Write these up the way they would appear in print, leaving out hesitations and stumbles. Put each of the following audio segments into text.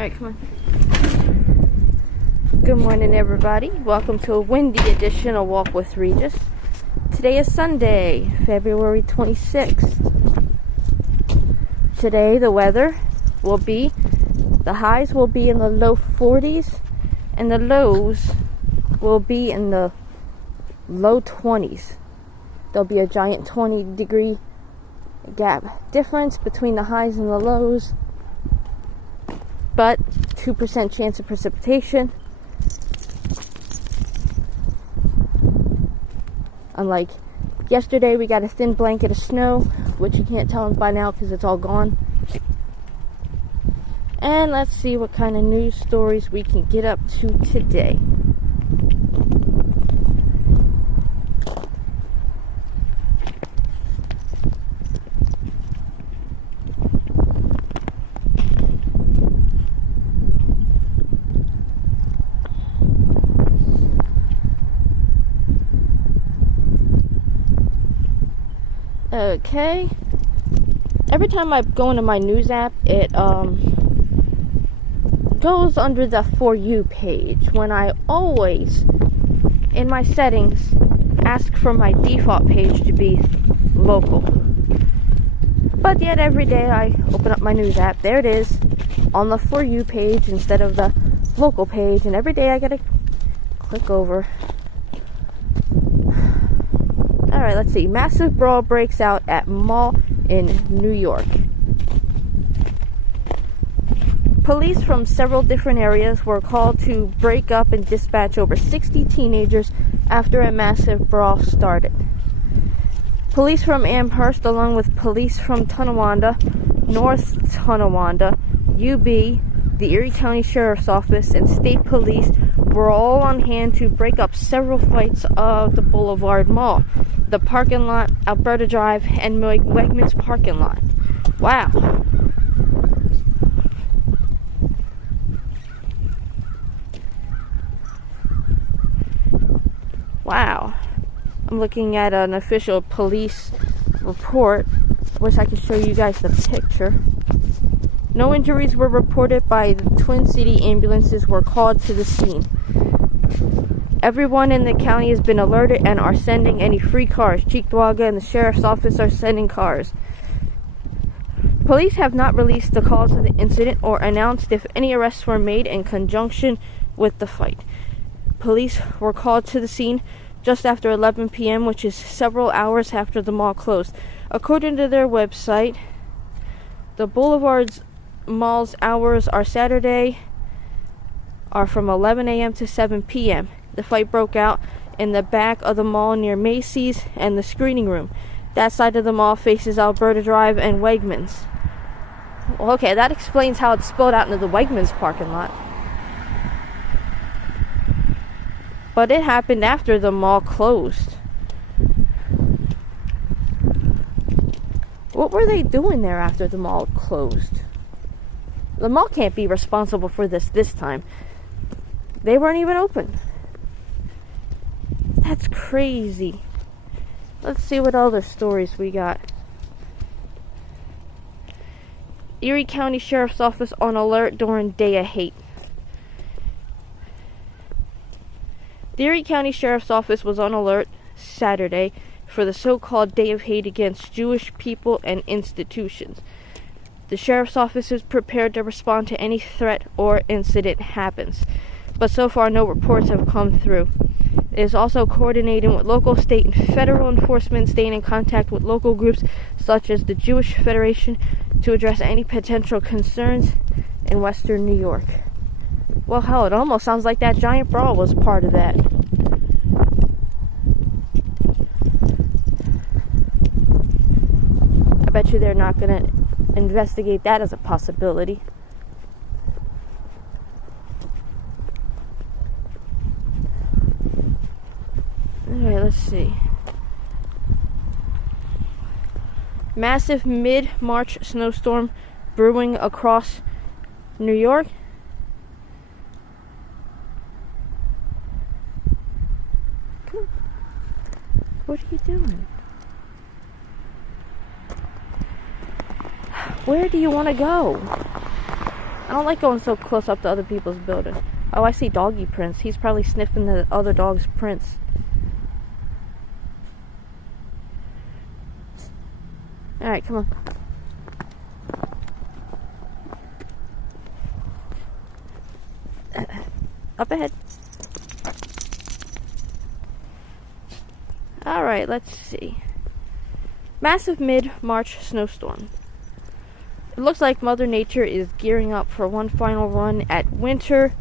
Alright, come on. Good morning, everybody. Welcome to a windy edition of Walk with Regis. Today is Sunday, February 26th. Today, the weather will be, the highs will be in the low 40s, and the lows will be in the low 20s. There'll be a giant 20-degree gap difference between the highs and the lows, but 2% chance of precipitation. Unlike yesterday, we got a thin blanket of snow, which you can't tell by now because it's all gone. And let's see what kind of news stories we can get up to today. Okay. Every time I go into my news app, it goes under the For You page, when I always, in my settings, ask for my default page to be local. But yet every day I open up my news app, there it is, on the For You page instead of the local page, and every day I gotta click over. Alright, let's see. Massive brawl breaks out at mall in New York. Police from several different areas were called to break up and dispatch over 60 teenagers after a massive brawl started. Police from Amherst, along with police from Tonawanda, North Tonawanda, UB, the Erie County Sheriff's Office, and state police were all on hand to break up several fights of the Boulevard Mall, the parking lot, Alberta Drive, and Wegmans parking lot. Wow. Wow. I'm looking at an official police report. I wish I could show you guys the picture. No injuries were reported, by the Twin City ambulances were called to the scene. Everyone in the county has been alerted and are sending any free cars. Cheektowaga and the sheriff's office are sending cars. Police have not released the cause of the incident or announced if any arrests were made in conjunction with the fight. Police were called to the scene just after 11 p.m., which is several hours after the mall closed. According to their website, the Boulevard's mall's hours are Saturday are from 11 a.m. to 7 p.m. The fight broke out in the back of the mall near Macy's and the screening room. That side of the mall faces Alberta Drive and Wegmans. Well, okay, that explains how it's spilled out into the Wegmans parking lot. But it happened after the mall closed. What were they doing there after the mall closed? The mall can't be responsible for this time. They weren't even open. That's crazy. Let's see what other stories we got. Erie County Sheriff's Office on alert during Day of Hate. The Erie County Sheriff's Office was on alert Saturday for the so-called Day of Hate against Jewish people and institutions. The Sheriff's Office is prepared to respond to any threat or incident happens, but so far no reports have come through. It is also coordinating with local, state, and federal enforcement, staying in contact with local groups such as the Jewish Federation to address any potential concerns in Western New York. Well, hell, it almost sounds like that giant brawl was part of that. I bet you they're not going to investigate that as a possibility. Alright, let's see. Massive mid-March snowstorm brewing across New York. What are you doing? Where do you want to go? I don't like going so close up to other people's building. Oh, I see doggy prints. He's probably sniffing the other dog's prints. Alright, come on. Up ahead. Alright, let's see. Massive mid-March snowstorm. It looks like Mother Nature is gearing up for one final run at winter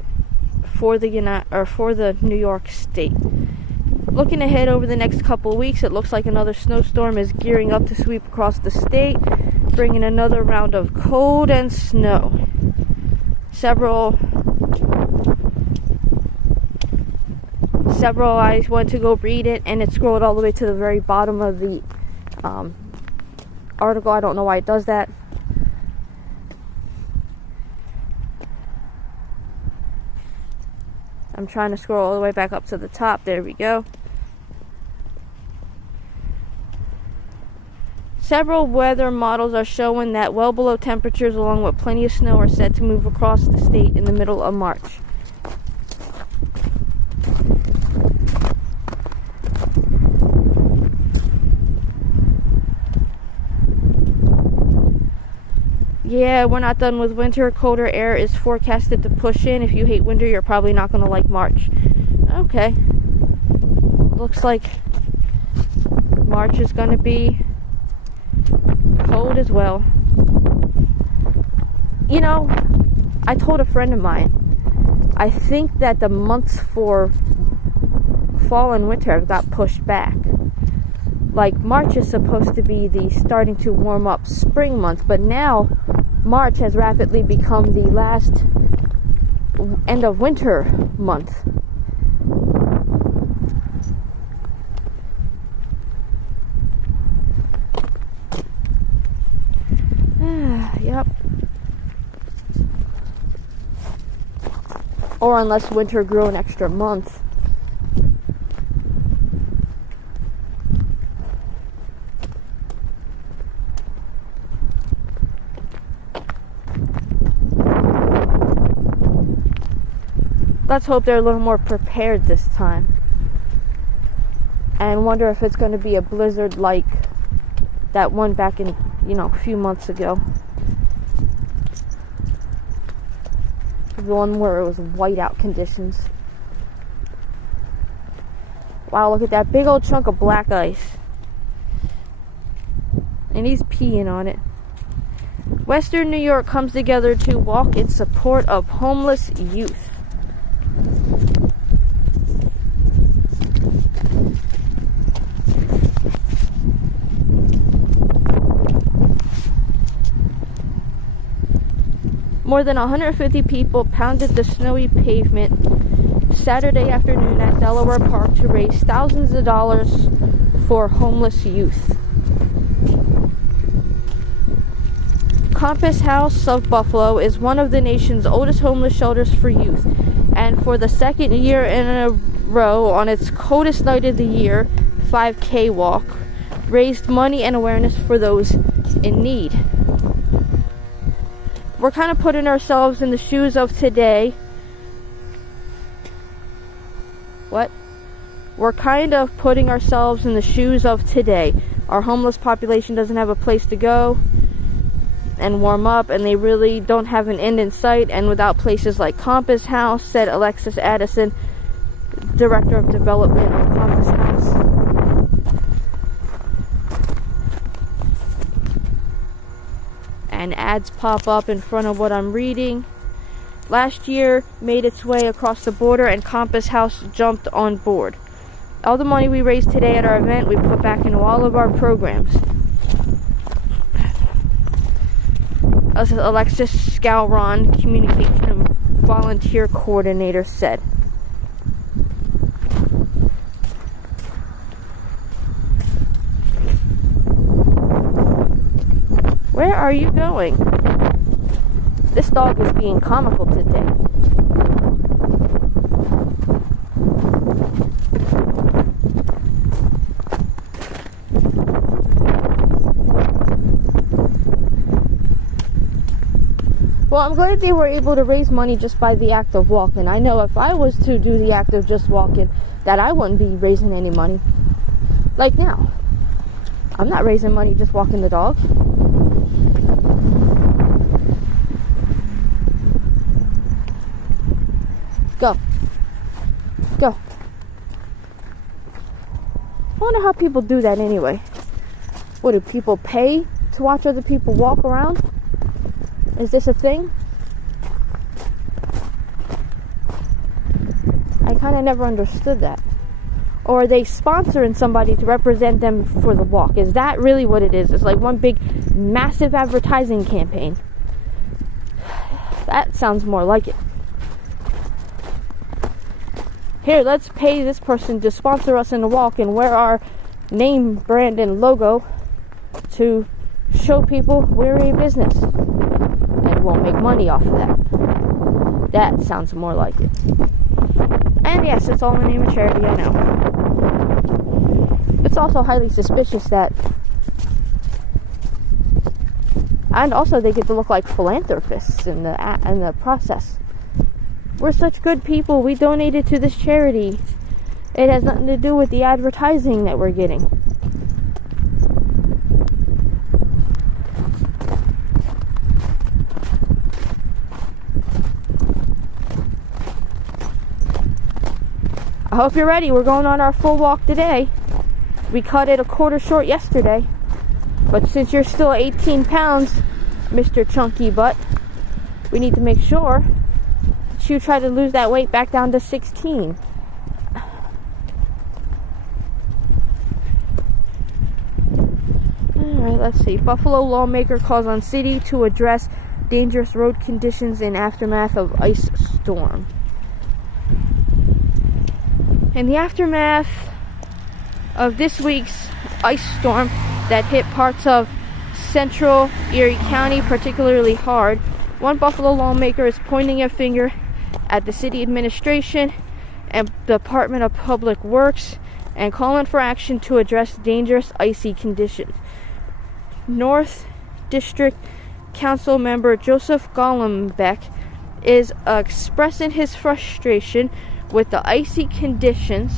for the New York State. Looking ahead over the next couple of weeks, it looks like another snowstorm is gearing up to sweep across the state, bringing another round of cold and snow. I went to go read it, and it scrolled all the way to the very bottom of the article. I don't know why it does that. I'm trying to scroll all the way back up to the top. There we go. Several weather models are showing that well below temperatures along with plenty of snow are set to move across the state in the middle of March. Yeah, we're not done with winter. Colder air is forecasted to push in. If you hate winter, you're probably not going to like March. Okay. Looks like March is going to be cold as well. You know, I told a friend of mine, I think that the months for fall and winter have got pushed back. Like, March is supposed to be the starting to warm up spring month, but now March has rapidly become the last end of winter month. Yep. Or unless winter grew an extra month. Let's hope they're a little more prepared this time. And wonder if it's going to be a blizzard like that one back in, a few months ago. The one where it was whiteout conditions. Wow, look at that big old chunk of black ice. And he's peeing on it. Western New York comes together to walk in support of homeless youth. More than 150 people pounded the snowy pavement Saturday afternoon at Delaware Park to raise thousands of dollars for homeless youth. Compass House of Buffalo is one of the nation's oldest homeless shelters for youth, and for the second year in a row on its coldest night of the year, 5K walk, raised money and awareness for those in need. We're kind of putting ourselves in the shoes of today. We're kind of putting ourselves in the shoes of today. Our homeless population doesn't have a place to go and warm up, and they really don't have an end in sight. And without places like Compass House, said Alexis Addison, Director of Development of Compass House. And ads pop up in front of what I'm reading. Last year made its way across the border, and Compass House jumped on board. All the money we raised today at our event, we put back into all of our programs. Alexis Scalron, Communication and Volunteer Coordinator, said. Where are you going? This dog is being comical today. Well, I'm glad they were able to raise money just by the act of walking. I know if I was to do the act of just walking, that I wouldn't be raising any money. Like now. I'm not raising money just walking the dog. Go. Go. I wonder how people do that anyway. What, do people pay to watch other people walk around? Is this a thing? I kind of never understood that. Or are they sponsoring somebody to represent them for the walk? Is that really what it is? It's like one big, massive advertising campaign. That sounds more like it. Here, let's pay this person to sponsor us in the walk and wear our name, brand, and logo to show people we're a business. And we'll make money off of that. That sounds more like it. And yes, it's all in the name of charity, I know. It's also highly suspicious that... And also they get to look like philanthropists in the process. We're such good people, we donated to this charity. It has nothing to do with the advertising that we're getting. I hope you're ready. We're going on our full walk today. We cut it a quarter short yesterday. But since you're still 18 pounds, Mr. Chunky Butt, we need to make sure that you try to lose that weight back down to 16. Alright, let's see. Buffalo lawmaker calls on city to address dangerous road conditions in aftermath of ice storm. In the aftermath of this week's ice storm that hit parts of central Erie County particularly hard, one Buffalo lawmaker is pointing a finger at the city administration and Department of Public Works and calling for action to address dangerous icy conditions. North District Council member Joseph Gollenbeck is expressing his frustration with the icy conditions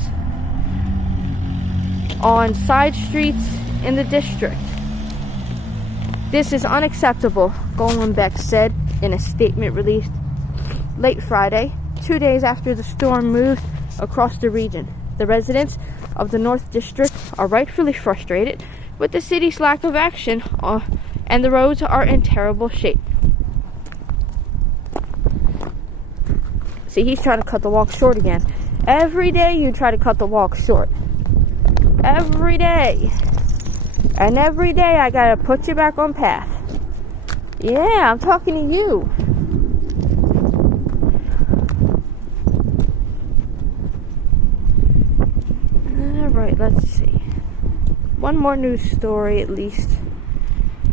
on side streets in the district. This is unacceptable, Gollenbeck said in a statement released late Friday, 2 days after the storm moved across the region. The residents of the North District are rightfully frustrated with the city's lack of action, and the roads are in terrible shape. See, he's trying to cut the walk short again. Every day you try to cut the walk short. Every day. And every day I gotta put you back on path. Yeah, I'm talking to you. Alright, let's see. One more news story at least.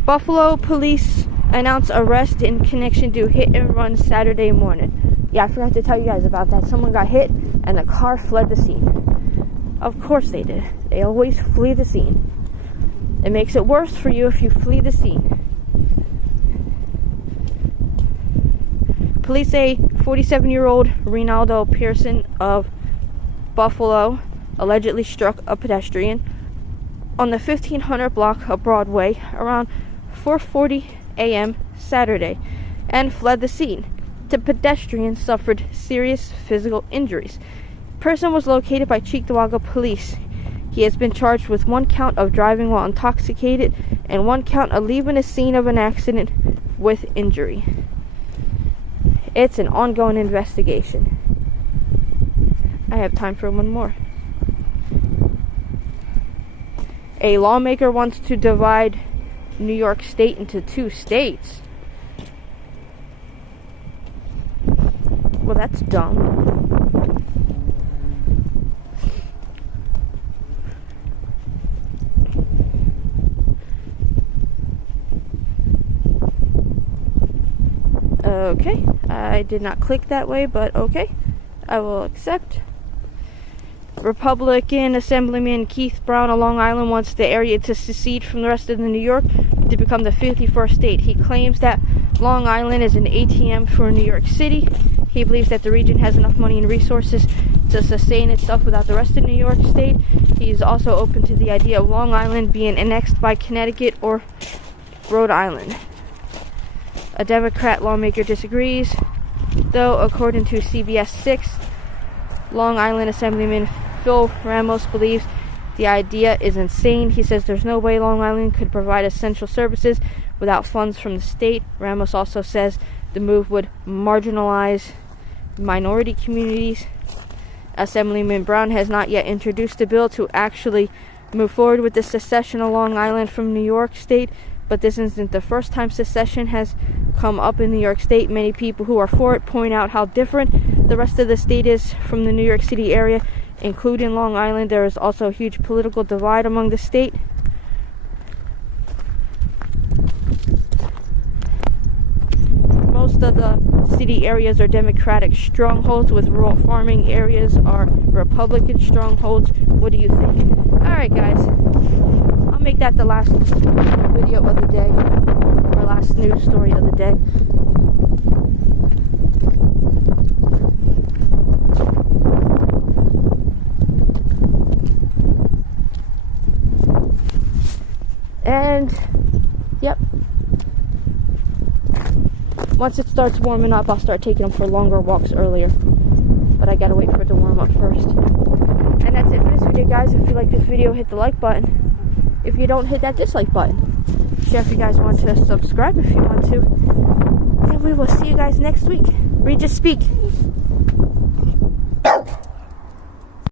Buffalo police announce arrest in connection to hit and run Saturday morning. Yeah, I forgot to tell you guys about that. Someone got hit and the car fled the scene. Of course they did. They always flee the scene. It makes it worse for you if you flee the scene. Police say 47-year-old Reynaldo Pearson of Buffalo allegedly struck a pedestrian on the 1500 block of Broadway around 4:40 a.m. Saturday and fled the scene. The pedestrian suffered serious physical injuries. Person was located by Cheektowaga police. He has been charged with 1 count of driving while intoxicated and 1 count of leaving the scene of an accident with injury. It's an ongoing investigation. I have time for one more. A lawmaker wants to divide New York State into 2 states. Well, that's dumb. Okay, I did not click that way, but okay, I will accept. Republican Assemblyman Keith Brown of Long Island wants the area to secede from the rest of New York to become the 51st state. He claims that Long Island is an ATM for New York City. He believes that the region has enough money and resources to sustain itself without the rest of New York State. He's also open to the idea of Long Island being annexed by Connecticut or Rhode Island. A Democrat lawmaker disagrees, though according to CBS 6, Long Island Assemblyman Phil Ramos believes the idea is insane. He says there's no way Long Island could provide essential services without funds from the state. Ramos also says the move would marginalize minority communities. Assemblyman Brown has not yet introduced a bill to actually move forward with the secession of Long Island from New York State, but this isn't the first time secession has come up in New York State. Many people who are for it point out how different the rest of the state is from the New York City area, including Long Island. There is also a huge political divide among the state. Most of the city areas are Democratic strongholds, with rural farming areas are Republican strongholds. What do you think? Alright guys, I'll make that the last video of the day, or last news story of the day. And yep, once it starts warming up, I'll start taking them for longer walks earlier, but I gotta wait for it to warm up first. And that's it for this video, guys. If you like this video, hit the like button. If you don't, hit that dislike button. Share if you guys want to, subscribe if you want to, and we will see you guys next week. Regis speak.